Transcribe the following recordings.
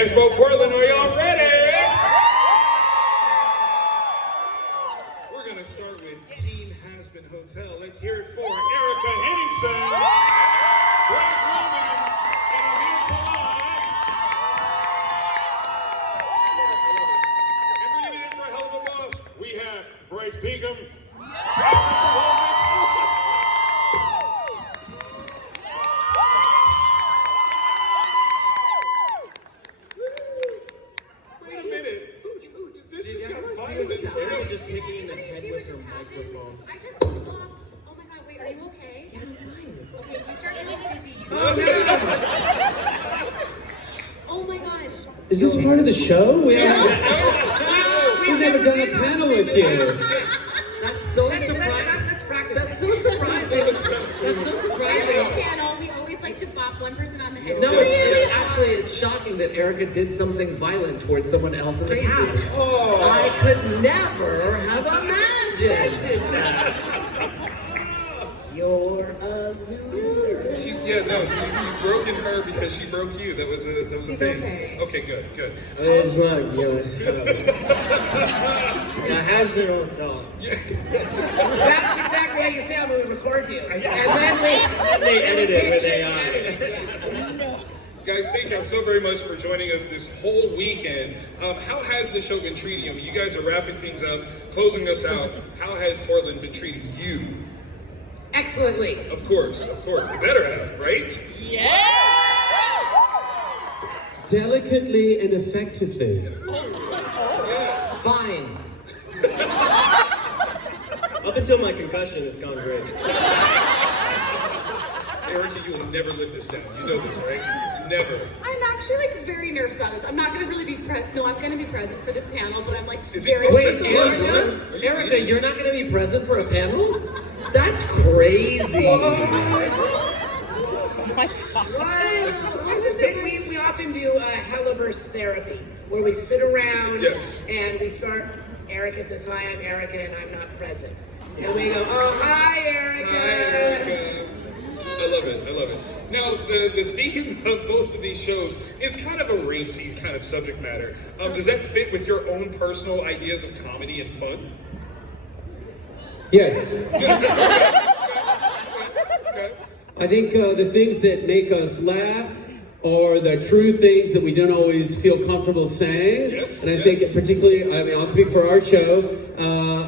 Expo Portland, are y'all ready? We're gonna start with Team Hazbin Hotel. Let's hear it for Erica Henningsen, Brad Roman, and Amir Talai. And bringing it in for Helluva Boss, we have Bryce Peakham. Just hit me in the head with your microphone. I just blocked. Oh my god, wait, are you okay? Yeah, I'm fine. Okay, you start getting dizzy. Oh, no. Oh my gosh. Is this part of the show? We've never done a panel with you. That's so surprising. That's so surprising. That's so surprising. Every panel, we always like to bop one person on the head. No, it's shocking that Erica did something violent towards someone else in the cast. Oh. I could never have imagined. You're a loser. You've broken her because she broke you. That was a thing. Okay. Okay, good. It's not, yeah, has been on song. That's exactly how you sound when we record you. And then They edit it with AI. Guys, thank you so very much for joining us this whole weekend. How has the show been treating you? I mean, you guys are wrapping things up, closing us out. How has Portland been treating you? excellently. Of course. They better have, right? Delicately and effectively. Yes. Fine. Up until my concussion, it's gone great. Erica, you will never live this down. You know this, right? Never. I'm actually very nervous about this. I'm not going to really be I'm going to be present for this panel, but I'm Is very it- Wait, Erica? Erica, you're not going to be present for a panel? That's crazy. We often do a Helluverse therapy where we sit around and we start. Erica says, "Hi, I'm Erica, and I'm not present." And we go, "Oh, hi, Erica." Hi, Erica. I love it. Now, the theme of both of these shows is kind of a racy kind of subject matter. Does that fit with your own personal ideas of comedy and fun? Yes. Okay. I think the things that make us laugh are the true things that we don't always feel comfortable saying. Yes, and I think particularly, I mean, I'll speak for our show,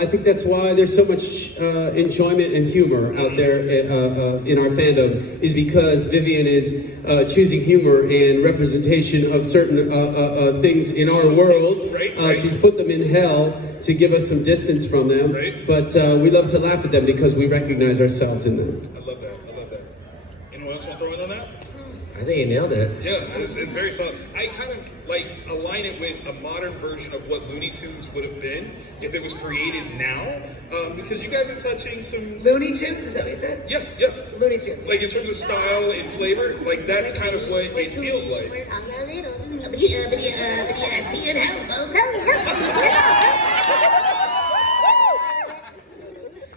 I think that's why there's so much enjoyment and humor out there in our fandom, is because Vivian is choosing humor and representation of certain things in our world. Right. She's put them in hell to give us some distance from them, but we love to laugh at them because we recognize ourselves in them. I love that. Anyone else want to throw in on that? I think you nailed it. Yeah, it's very solid. I kind of align it with a modern version of what Looney Tunes would have been if it was created now, because you guys are touching some... Looney Tunes, is that what you said? Yeah. Looney Tunes. Like in terms of style and flavor, that's kind of what it feels like. See you in hell, folks.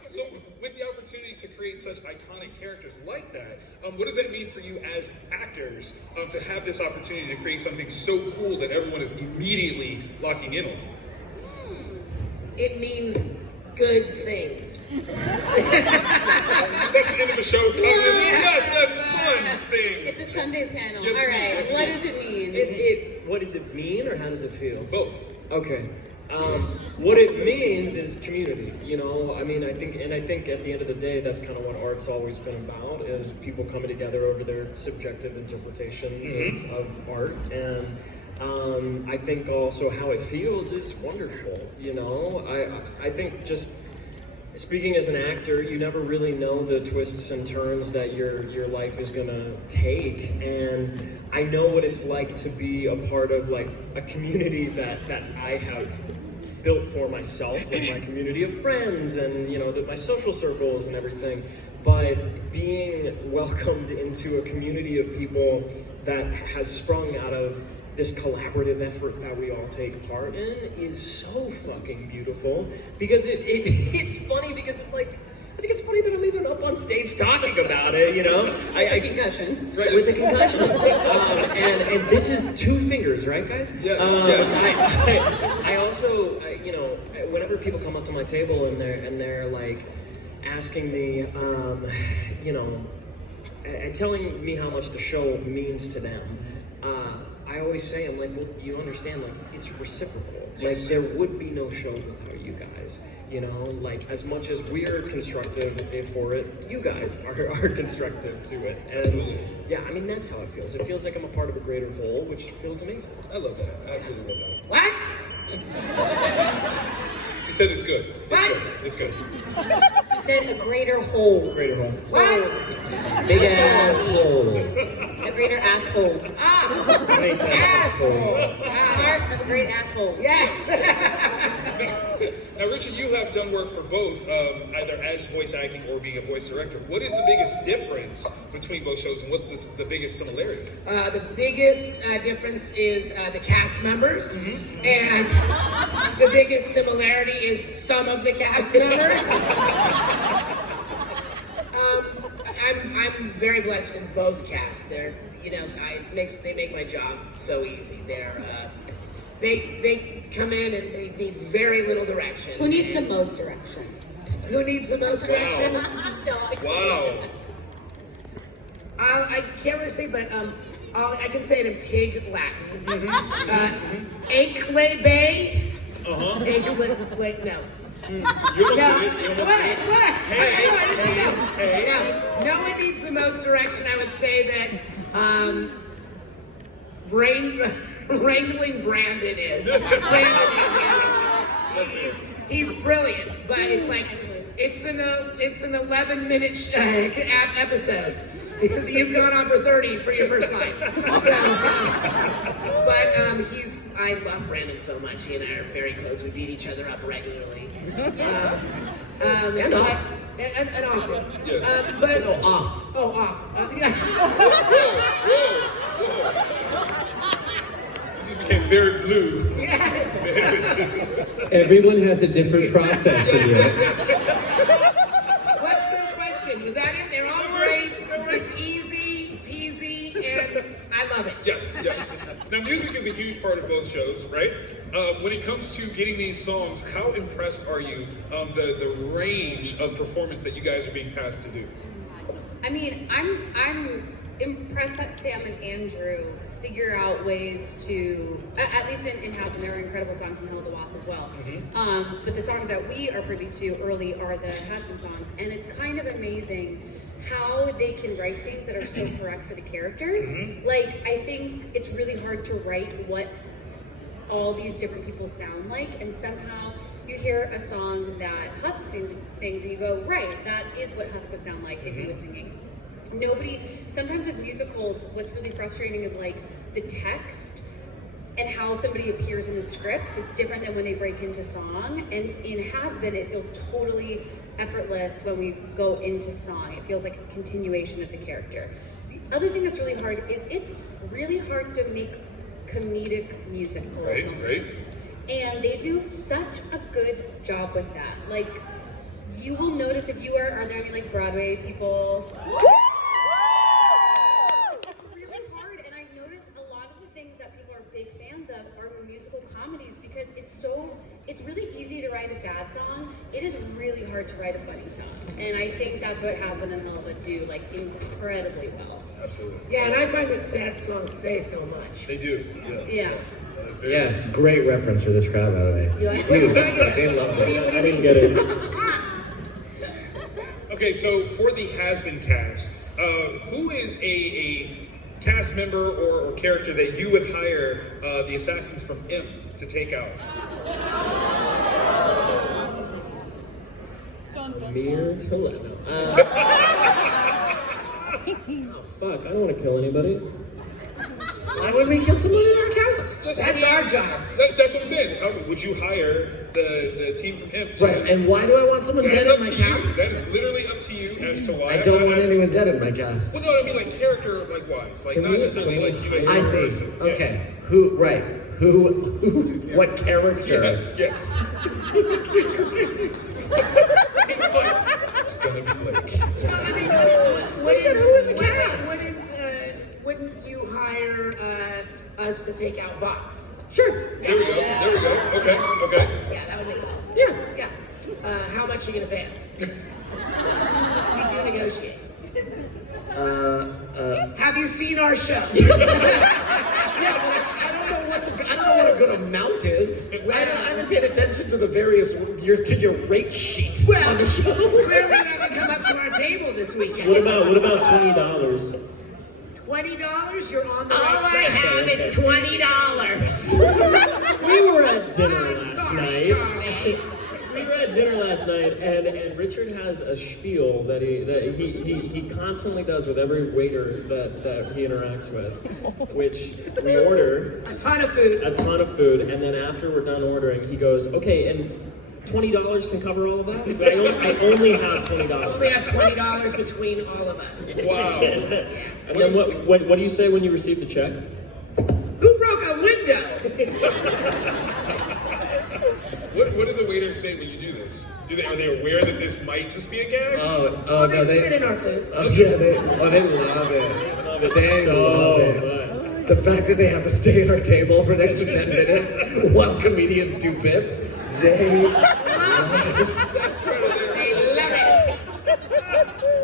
So, with the opportunity to create such iconic characters like that, what does that mean for you as actors to have this opportunity to create something so cool that everyone is immediately locking in on? It means good things. That's the end of the show. Yes, that's fun things. It's a Sunday panel. Yes, All right, yes, what it does it mean? What does it mean, or how does it feel? Both. Okay. What it means is community, I mean, I think at the end of the day, that's kind of what art's always been about, is people coming together over their subjective interpretations of art, and I think also how it feels is wonderful, I think just speaking as an actor, you never really know the twists and turns that your life is gonna take, and I know what it's like to be a part of a community that I have built for myself and my community of friends and my social circles and everything. But being welcomed into a community of people that has sprung out of this collaborative effort that we all take part in is so fucking beautiful, because it's funny because it's I think it's funny that I'm even up on stage talking about it, you know? A concussion. Right, with a concussion. And this is 2 fingers, right, guys? Yes, I also, you know, whenever people come up to my table and they're like asking me, you know, and telling me how much the show means to them, I always say, I'm like, well, you understand, like, it's reciprocal. Like, there would be no show without you guys. You know, like, as much as we're constructive for it, you guys are constructive to it. And yeah, I mean, that's how it feels. It feels like I'm a part of a greater whole, which feels amazing. I love that. I absolutely love that. What? He said it's good. What? It's good. He said a greater whole. Greater whole. What? Big asshole. A greater asshole. Ah! Great asshole. Part of a great asshole. Yes! Now, Richard, you have done work for both, either as voice acting or being a voice director. What is the biggest difference between both shows, and what's the biggest similarity? The biggest difference is the cast members, and the biggest similarity is some of the cast members. I'm very blessed in both casts. They're, you know, they make my job so easy. They come in and they need very little direction. Who needs the most direction? Who needs the most direction? Wow. I can't really say, but I can say it in pig Latin. Acle Bay. Wait, no. You almost did it. You almost did it. What? Hey. No, no one needs the most direction. I would say that wrangling Brandon is. He's brilliant, but it's like it's an 11-minute episode. You've gone on for 30 for your first line. So, I love Brandon so much. He and I are very close. We beat each other up regularly. And off. And often. Yes. But Off. Oh, off. Whoa. This just became very blue. Yes. Everyone has a different process in here. What's their question? Was that it? They're all great. It's easy peasy, and I love it. Yes. Now, music is a huge part of both shows, right? When it comes to getting these songs, how impressed are you the range of performance that you guys are being tasked to do? I mean, I'm impressed that Sam and Andrew figure out ways to, at least in Hazbin, there are incredible songs in Helluva as well. But the songs that we are privy to early are the Hazbin songs, and it's kind of amazing how they can write things that are so correct for the character. Like, I think it's really hard to write what all these different people sound like, and somehow you hear a song that Husk sings and you go, right, that is what Husk would sound like if he was singing. Sometimes with musicals, what's really frustrating is like the text and how somebody appears in the script is different than when they break into song. And in Hazbin, it feels totally effortless when we go into song. It feels like a continuation of the character. The other thing that's really hard is it's really hard to make comedic music for moments. And they do such a good job with that. Like, you will notice if you are there any like Broadway people? It's really hard, and I've noticed a lot of the things that people are big fans of are musical comedies because it's really easy to write a sad song. It is really hard to write a funny song. And I think that's what Hazbin and Helluva do, like, incredibly well. Absolutely. Yeah, and I find that sad songs say so much. They do. Yeah. Yeah, great reference for this crowd, by the way. You like it? They love What do it. you I mean? didn't get it. Okay, so for the Hazbin cast, who is a cast member or character that you would hire the assassins from Imp to take out? Mir Toledo. Oh, fuck, I don't want to kill anybody. Why would we kill someone in our cast? That's our job. That's what I'm saying. How, would you hire the team from Imp? Right, and why do I want someone That's dead up in my to you. cast? That is literally up to you as to why. I don't I'm want asking- anyone dead in my cast. Well, no, I mean like character, like wise, like not necessarily like you as a I see. person. Yeah. Okay. Who? Right. Who? What character? Yes. It's like, It's gonna be Blake. It's Well, I mean, wouldn't you hire us to take out Vox? Sure. There we go. There we go. Okay. Okay. Yeah, that would make sense. Yeah. Yeah. How much are you gonna pay us? We do negotiate. Have you seen our show? Yeah, but I don't know what a good amount is. I haven't paid attention to the various your rate sheet on the show. Clearly, you haven't come up to our table this weekend. What about $20? $20? You're on the All right I track. have is $20. We were at dinner I'm last sorry, night. Charlie. We were at dinner last night, and Richard has a spiel that he constantly does with every waiter that he interacts with, which we order A ton of food. a ton of food, and then after we're done ordering, he goes, "Okay, and $20 can cover all of that? I only have We only $20." have $20 between all of us. Wow. And then what do you say when you receive the check? Who broke a window? What do the waiters say when you do this? Are they aware that this might just be a gag? Oh Oh, no, they spit in our food. Oh yeah, they love it. They love it. The fact that they have to stay at our table for an extra 10 minutes while comedians do bits, they love it. That's part of their. They love it.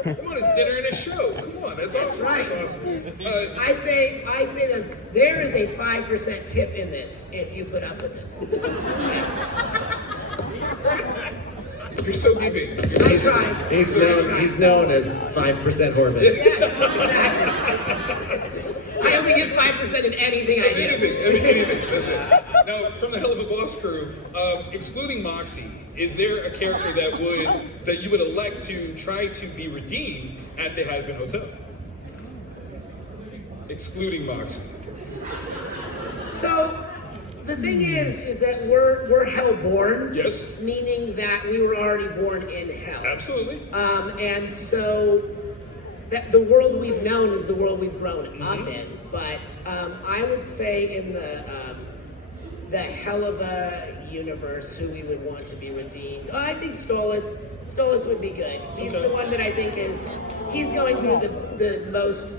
Come on, it's dinner and a show. Come on, that's awesome. Right. That's awesome. I say that there is a 5% tip in this if you put up with this. You're so giving. I tried. He's known as 5% Horvitz. Yes, exactly. I only give 5% in anything I do. Anything. That's it. Now, from the Helluva Boss crew, excluding Moxie, is there a character that you would elect to try to be redeemed at the Hazbin Hotel? Excluding Moxie. So the thing is that we're hellborn. Yes. Meaning that we were already born in hell. Absolutely. And so that the world we've known is the world we've grown up in. But I would say in the Helluva universe, who we would want to be redeemed. I think Stolas would be good. He's the one that I think he's going through the most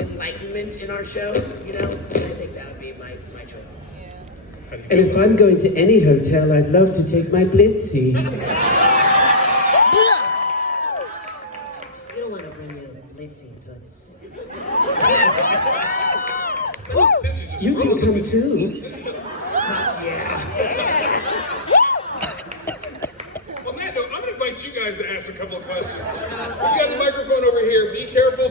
enlightenment in our show, you know? And I think that would be my choice. And if I'm going to any hotel, I'd love to take my Blitzy. You don't want to bring me a Lindsay twice. You can come too. On that note, I'm going to invite you guys to ask a couple of questions. You got the microphone over here. Be careful.